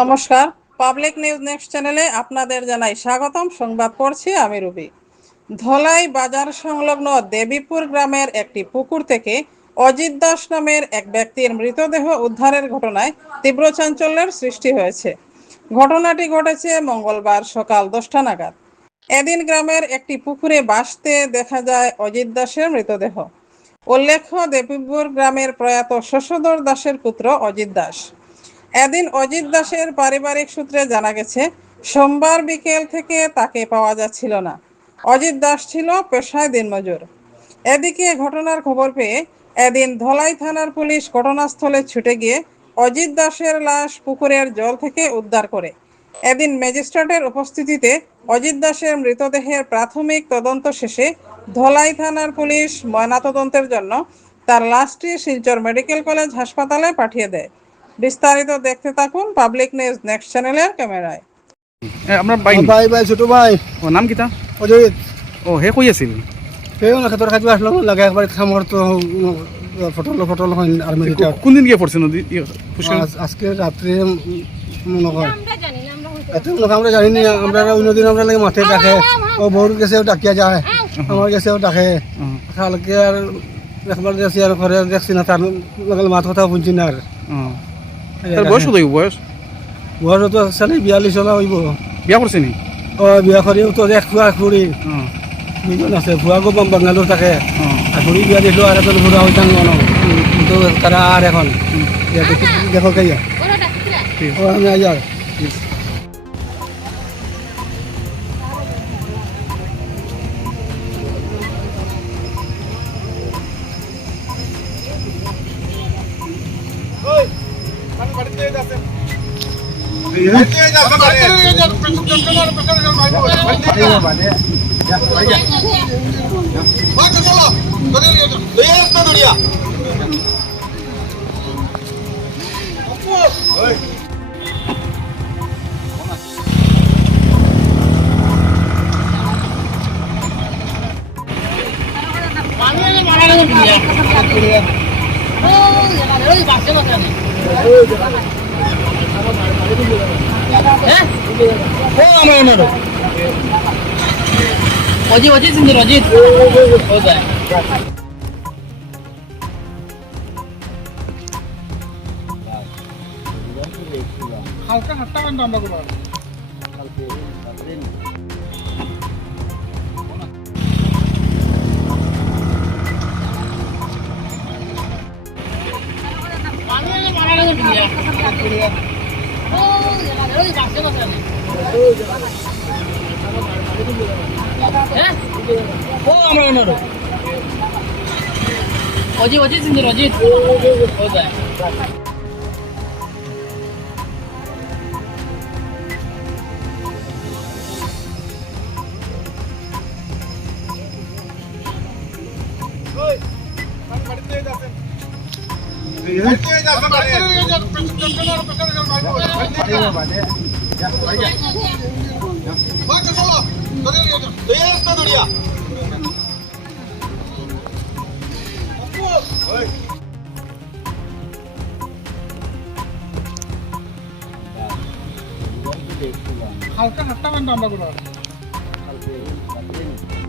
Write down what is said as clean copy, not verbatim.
নমস্কার, public news next চ্যানেলে আপনাদের জানাই স্বাগতম। সংবাদ পড়ছি আমি রুবি। ধলাই বাজার সংলগ্ন দেবীপুর গ্রামের একটি পুকুর থেকে অজিত দাস নামের এক ব্যক্তির মৃতদেহ উদ্ধারের ঘটনায় তীব্র চাঞ্চল্যের সৃষ্টি হয়েছে। ঘটনাটি ঘটেছে মঙ্গলবার সকাল 10টা নাগাদ। এদিন গ্রামের একটি পুকুরে ভাসতে দেখা যায় অজিত দাসের মৃতদেহ। উল্লেখ্য, দেবীপুর গ্রামের প্রয়াত শশধর দাসের পুত্র অজিত দাস। এদিন অজিত দাসের পারিবারিক সূত্রে জানা গেছে, সোমবার বিকেল থেকে তাকে পাওয়া যাচ্ছিল না। অজিত দাস ছিল পেশায় দিনমজুর। এদিকে ঘটনার খবর পেয়ে এদিন ধলাই থানার পুলিশ ঘটনাস্থলে ছুটে গিয়ে অজিত দাসের লাশ পুকুরের জল থেকে উদ্ধার করে। এদিন ম্যাজিস্ট্রেটের উপস্থিতিতে অজিত দাসের মৃতদেহের প্রাথমিক তদন্ত শেষে ধলাই থানার পুলিশ ময়নাতদন্তের জন্য তার লাশটি শিলচর মেডিকেল কলেজ হাসপাতালে পাঠিয়ে দেয়। বিস্তারিত দেখতে থাকুন পাবলিক নিউজ নেক্সট চ্যানেলের ক্যামেরায়। আপনার ভাই ভাই ভাই ছোট ভাই ও নাম কিতা? অজিত ও হে কই আছিল? সেও না খেতর খাইতে আসলাম লাগে একবার খামর তো ফটল হয় আর্মিটা কোন দিন গিয়ে পড়ছে নদী পুষ্কর? আজকে রাত্রে মনে হয় এত মনে আমরা জানি না। আমরা অন্য দিন আমরা লাগে মাঠে ডাকে, ও বউর গেছেও ডাকিয়া যায়, আমার গেছেও ডাকে। কালকে আর একবার দেখছি আর ঘরে দেখছি না, তার লগে মাছ কথা শুনছি না। আর তার বয়স কত হইব? বয়স বয়স তো চালি 42 হলা হইব। বিয়া করছে নি? ও বিয়া করিও তো এক খুয়া খুড়ি দুজন আছে। ভুয়া গো বাঙ্গালোর থাকে, আর খুড়ি বিয়া দিলো আর এজন ভুয়া হইতাম কিন্তু তারা আর এখন দেখো কাইয়া ও আমি আইয়ার অজিত সিন্ধু অজিত हो जाए হালকা হাটটা কেন আমরা করব অজিত সিন্ধু অজিত हो जाए হালকা হাটটা কেন আমরা করব